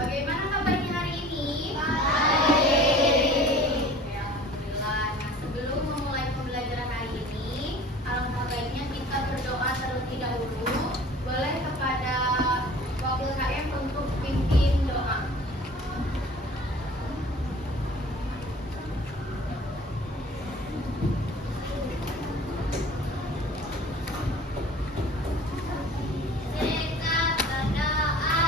Bagaimana kabarnya hari ini? Baik. Oke, alhamdulillah. Nah, sebelum memulai pembelajaran hari ini, alangkah baiknya kita berdoa terlebih dahulu. Boleh kepada wakil KM untuk pimpin doa. Kita berdoa.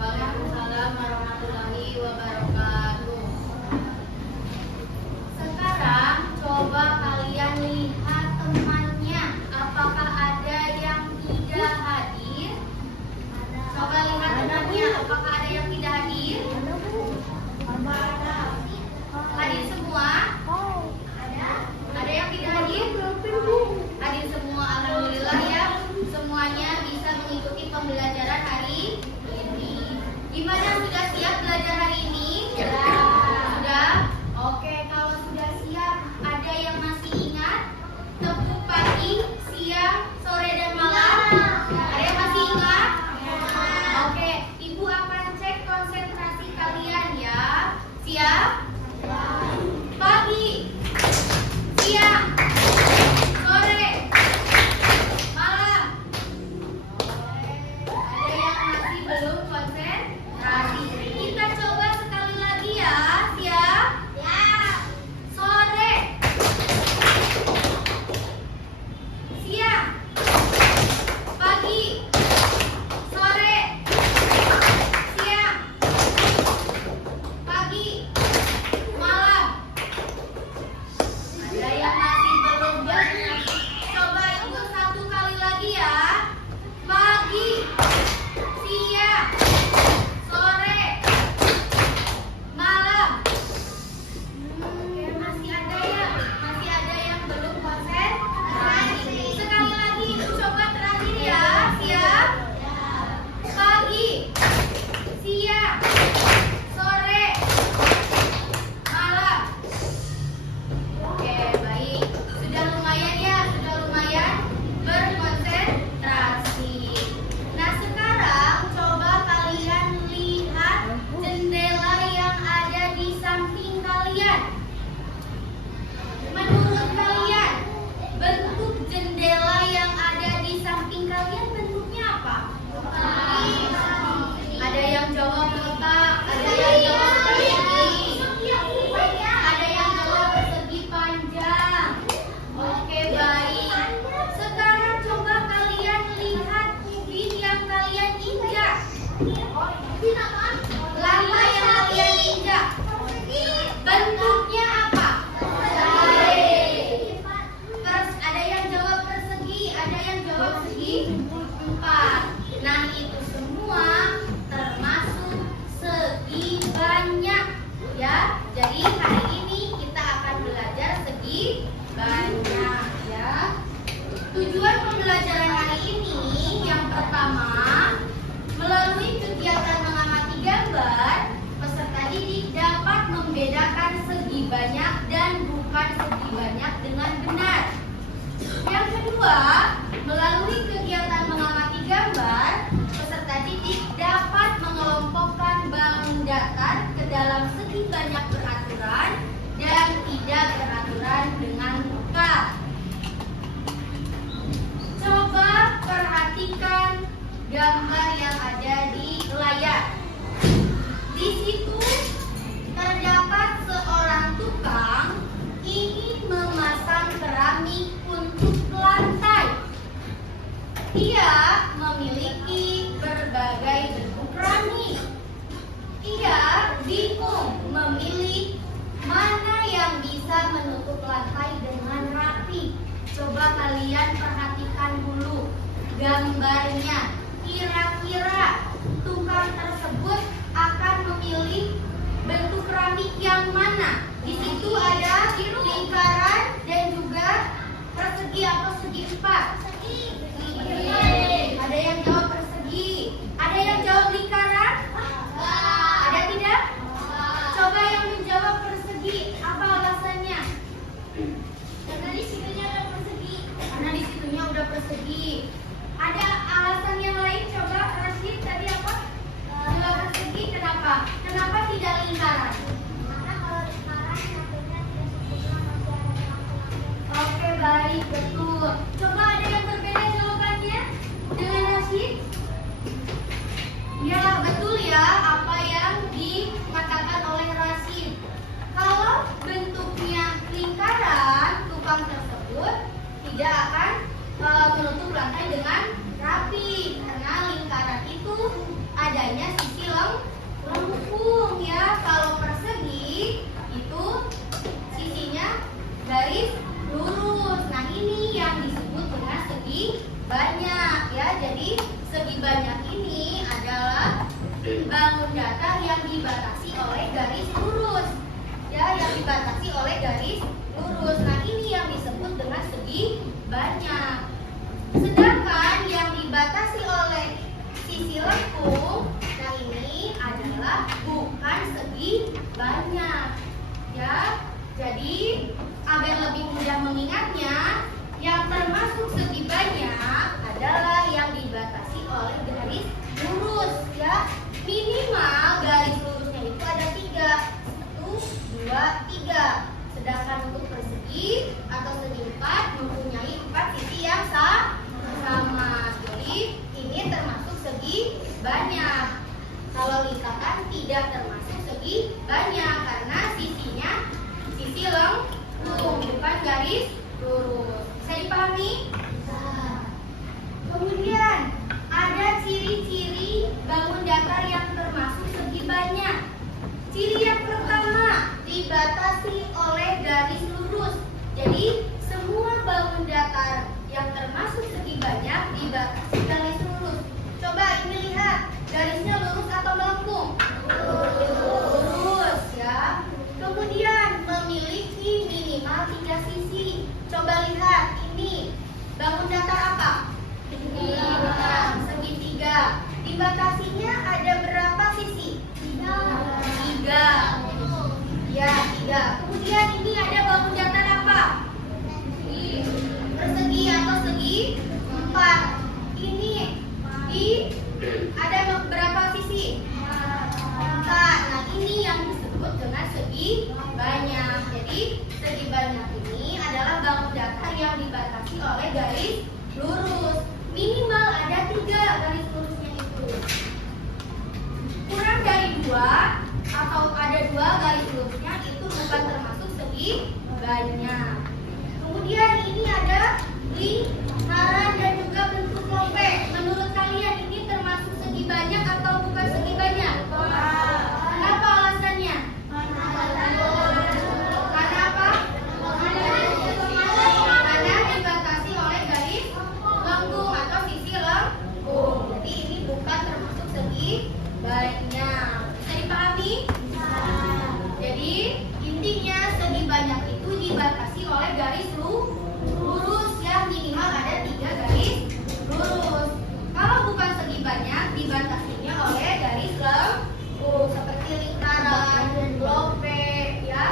Waalaikumsalam warahmatullahi wabarakatuh. Sekarang coba kalian lihat temannya. Apakah ada yang tidak hadir? Coba lihat temannya. Apakah ada yang tidak hadir? Hadir semua? Ada yang tidak hadir? Hadir semua, alhamdulillah ya. Semuanya bisa mengikuti pembelajaran hari ini. Gimana, sudah siap belajar hari ini? Sudah? Oke, kalau sudah siap, ada yang masih ingat tepuk pagi, siang, sore, dan malam? Ada yang masih ingat? Oke, Ibu akan cek konsentrasi kalian ya. Siap? Pagi, siang, sore, malam. Ada yang masih belum konsentrasi. Kita coba sekali lagi ya. Siap? Sore, siang, pagi, sore, siang, pagi, malam. Ada yang masih belum banyak. Coba Ibu satu kali lagi ya. Pagi, siang, sore, malam. Oke, masih ada ya? Masih ada yang belum konsentrasi. Sekali lagi Ibu coba terakhir ya. Siap? Pagi, siang, sore, malam. Oke, baik. Sudah lumayan ya, sudah lumayan berkonsentrasi. Nah, sekarang coba kalian lihat jendela yang ada di samping kalian. Menurut kalian, bentuk jendela yang ada di samping kalian bentuknya apa? Ada yang jawab kotak, ada yang jawab persegi, ada yang jawab persegi panjang. Oke, baik. Sekarang coba kalian lihat ubin yang kalian injak. Lantai yang kalian injak. Bentuknya apa? Ada yang jawab persegi, ada yang jawab segi empat. Nah, itu semua termasuk segi banyak ya. Jadi hari ini kita akan belajar segi banyak ya. Tujuan pembelajaran hari ini yang pertama, melalui kegiatan mengamati gambar, peserta didik dapat membedakan segi banyak dan bukan segi banyak dengan benar. Yang kedua, melalui kegiatan mengamati gambar, menutup lantai dengan rapi. Coba kalian perhatikan dulu gambarnya. Kira-kira tukang tersebut akan memilih bentuk keramik yang mana? Di situ ada lingkaran dan juga persegi atau segi empat. Ada yang jawab persegi. Ada yang jawab lingkaran? Ada tidak? Coba yang menjawab persegi. Apa alasannya? Karena di situnya udah persegi. Karena di situnya udah persegi. Ada alasan yang lain? Coba Rashid tadi apa? Jawab persegi. Kenapa? Kenapa tidak lingkaran? Karena kalau lingkaran satunya tidak sempurna, masih ada lengkung. Oke, baik, betul. Coba ada yang berbeda jawabannya dengan Rashid? Ya, betul ya apa yang dikatakan oleh Rashid. Kalau bentuknya lingkaran, tukang tersebut tidak akan menutup lantai dengan rapi karena lingkaran itu adanya sisi lengkung ya. Kalau persegi itu sisinya garis lurus. Nah, ini yang disebut dengan segi banyak ya. Jadi segi banyak ini adalah bangun datar yang dibatasi oleh garis lurus ya, yang dibatasi oleh garis lurus. Nah, ini yang disebut dengan segi banyak. Sedangkan yang dibatasi oleh sisi lengkung, nah ini adalah bukan segi banyak ya. Jadi agar lebih mudah mengingatnya, yang termasuk segi banyak adalah yang dibatasi oleh garis lurus ya. Minimal garis lurusnya itu ada 3. 1, 2, 3. Sedangkan untuk persegi atau segi 4 mempunyai 4 sisi yang sama. Jadi ini termasuk segi banyak. Kalau lingkaran tidak termasuk segi banyak karena sisinya sisi lengkung, bukan garis lurus. Bisa dipahami? Kemudian ada ciri-ciri bangun datar yang termasuk segi banyak. Ciri yang pertama, dibatasi oleh garis lurus. Jadi semua bangun datar yang termasuk segi banyak dibatasi garis lurus. Coba ini lihat, garisnya lurus atau melengkung? Lurus ya. Kemudian memiliki minimal 3 sisi. Coba lihat ini, bangun datar apa? Segitiga. Dibatasinya ada berapa sisi? 3. Ya, 3. Kemudian ini ada bangun datar apa? Persegi atau segi 4. Ini ada berapa sisi? 4. Nah, ini yang disebut dengan segi banyak. Jadi segi banyak ini adalah bangun datar yang dibatasi oleh garis lurus. Minimal ada 3 garis lurusnya itu. Kurang dari 2 atau ada 2 garis lurusnya itu bukan termasuk segi banyak. Kemudian ini ada lingkaran dan juga bentuk lope. Menurut kalian ini termasuk segi banyak atau bukan segi banyak? Kenapa alasannya? Karena apa? Karena dibatasi oleh garis lengkung atau sisi lengkung. Jadi ini bukan termasuk segi banyak. Bisa dipahami? Jadi intinya segi banyak itu dibatasi oleh garis lurus yang minimal ada 3 garis lurus. Kalau bukan segi banyak dibatasinya oleh garis lengkung seperti lingkaran dan lope ya.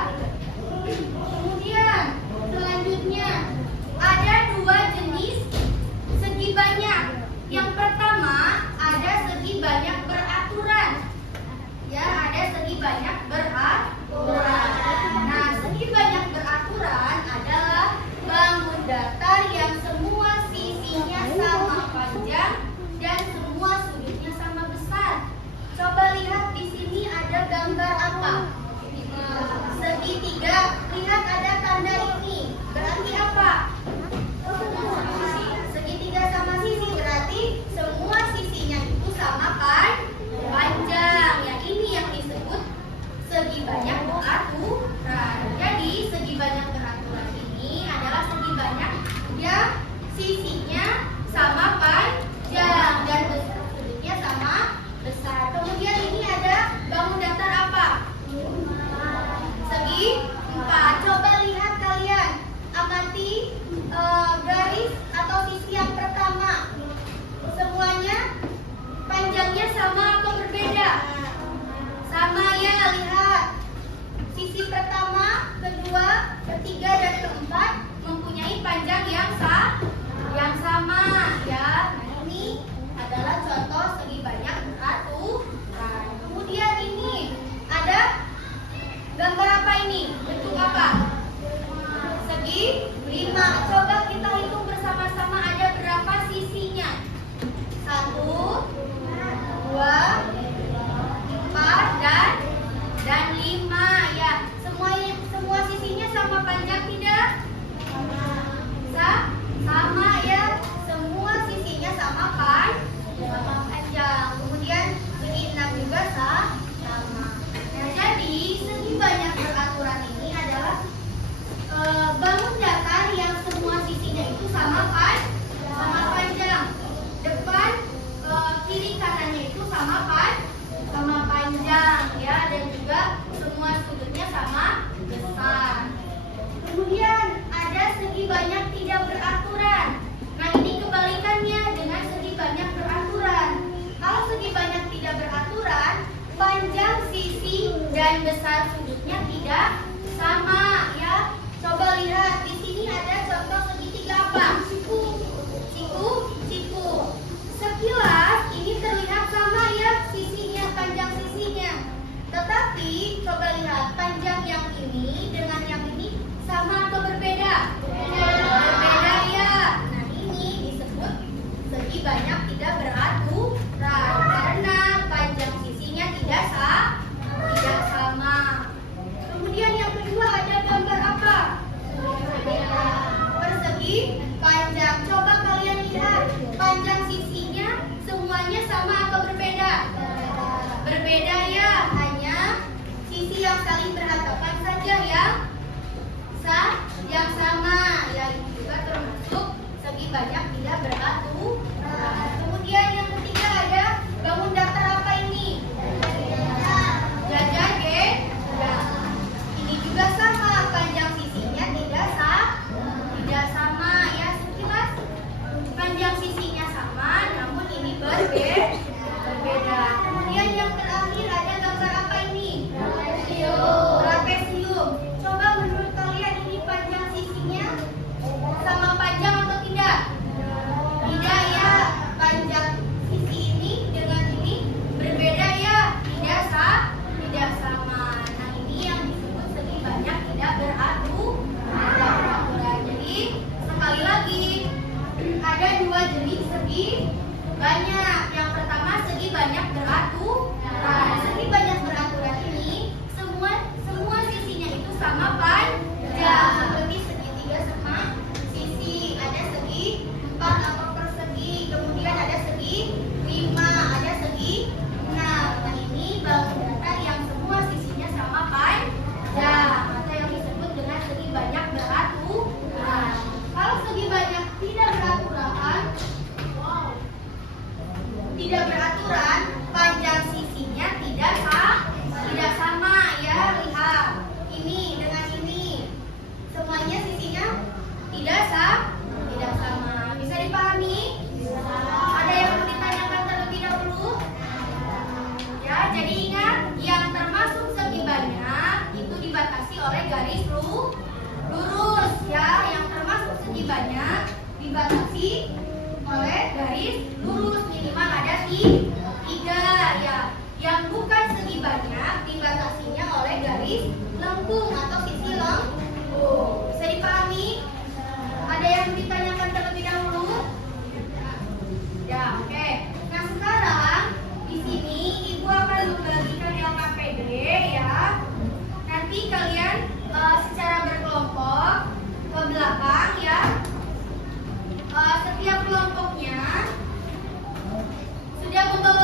Kemudian selanjutnya ada 2 jenis segi banyak. Yang pertama ada segi banyak beraturan. Ya, ada segi banyak beraturan. Nah, segi banyak beraturan adalah bangun datar yang semua sisinya sama panjang dan semua sudutnya sama besar. besar sudutnya tidak sama ya. Coba lihat di sini ada contoh segitiga apa? Siku. Sekilas ini terlihat sama ya sisinya, panjang sisinya. Tetapi coba lihat panjang yang ini dengan yang ini sama atau berbeda? Berbeda ya. Nah ini disebut segi banyak tidak beraturan karena panjang sisinya tidak sama. Kemudian yang kedua ada gambar apa? Persegi panjang. Coba kalian lihat panjang sisinya semuanya sama atau berbeda? Berbeda ya, hanya sisi yang saling berhadapan saja yang sama. Ya ini juga termasuk segi banyak tidak beraturan. Kemudian yang ketiga ada bangun datar apa ini? Jajar ini juga sama, panjang sisinya tidak sama ya. Sekilas panjang sisinya sama, namun ini berbeda. Kemudian yang terakhir ada gambar apa ini? Trapesium. Coba menurut kalian ini panjang sisinya sama panjang atau tidak? Tidak ya, panjang sisi ini dengan ini berbeda ya, tidak sama. Nah ini yang disebut segi banyak tidak beraturan. Jadi sekali lagi ada dua jenis segi banyak. Yang pertama segi banyak beraturan. Segi banyak beraturan ini semua sisinya itu sama panjang, seperti segitiga sama sisi. Ada segi 4 atau persegi, kemudian ada segi 5, ada segi 6. Nah ini bangun datar yang semua sisinya sama panjang atau yang disebut dengan segi banyak beraturan. Kalau segi banyak tidak beraturan, panjang sisinya tidak sama ya. Lihat ini dengan ini semuanya sisinya tidak sama. Bisa dipahami? Ada yang mau ditanyakan terlebih dahulu? Ya, jadi ingat yang termasuk segi banyak itu dibatasi oleh garis lurus ya. Yang termasuk segi banyak dibatasi oleh garis lurus, minimal ada 3 ya. Yang bukan segi banyak dibatasinya oleh garis lengkung atau sisi lengkung. Bisa dipahami? Ada yang ditanyakan terlebih dahulu? Ya, oke. Nah sekarang di sini ibu akan membagikan LKPD ya. Nanti kalian secara berkelompok ke belakang ya. Setiap kelompoknya sudah membawa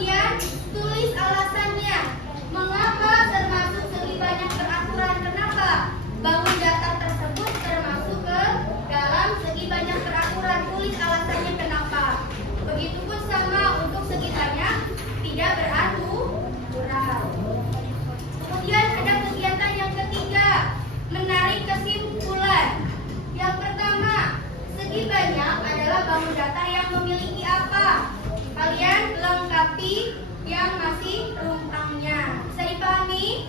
Kemudian tulis alasannya. Mengapa termasuk segi banyak peraturan? Kenapa bangun datar tersebut termasuk ke dalam segi banyak peraturan? Tulis alasannya kenapa. Begitupun sama untuk segi banyak tidak beraturan. Kemudian ada kegiatan yang ketiga, menarik kesimpulan. Yang pertama, segi banyak adalah bangun datar yang memiliki apa? Kalian lengkapi yang masih rumpangnya. Bisa dipahami?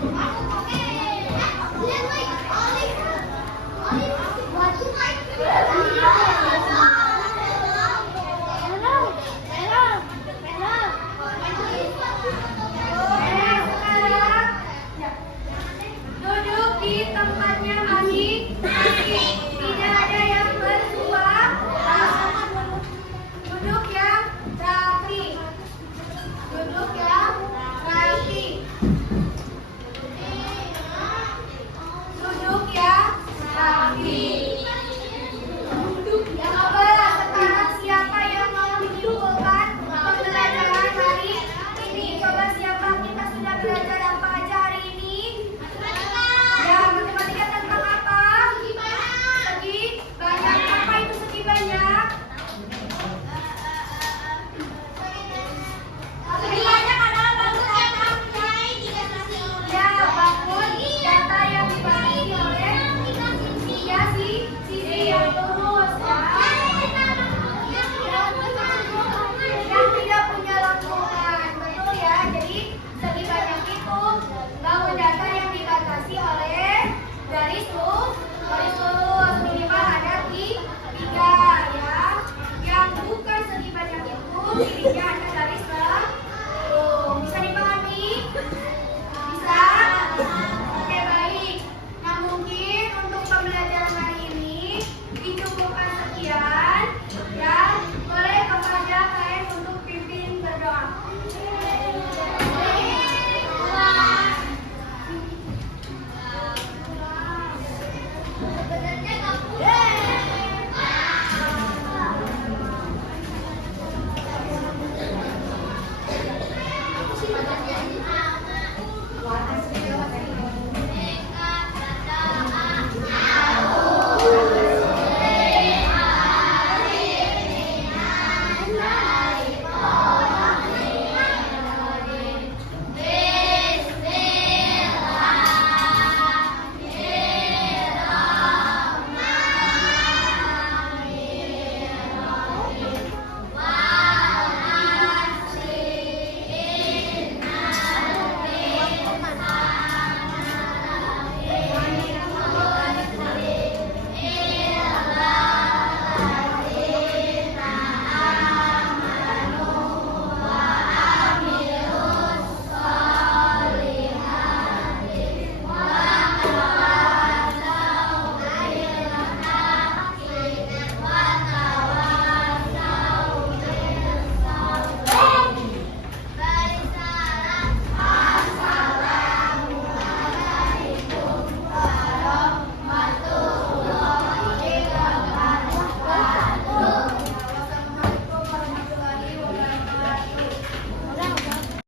Lihat, Mike. Oli masih baju, Mike.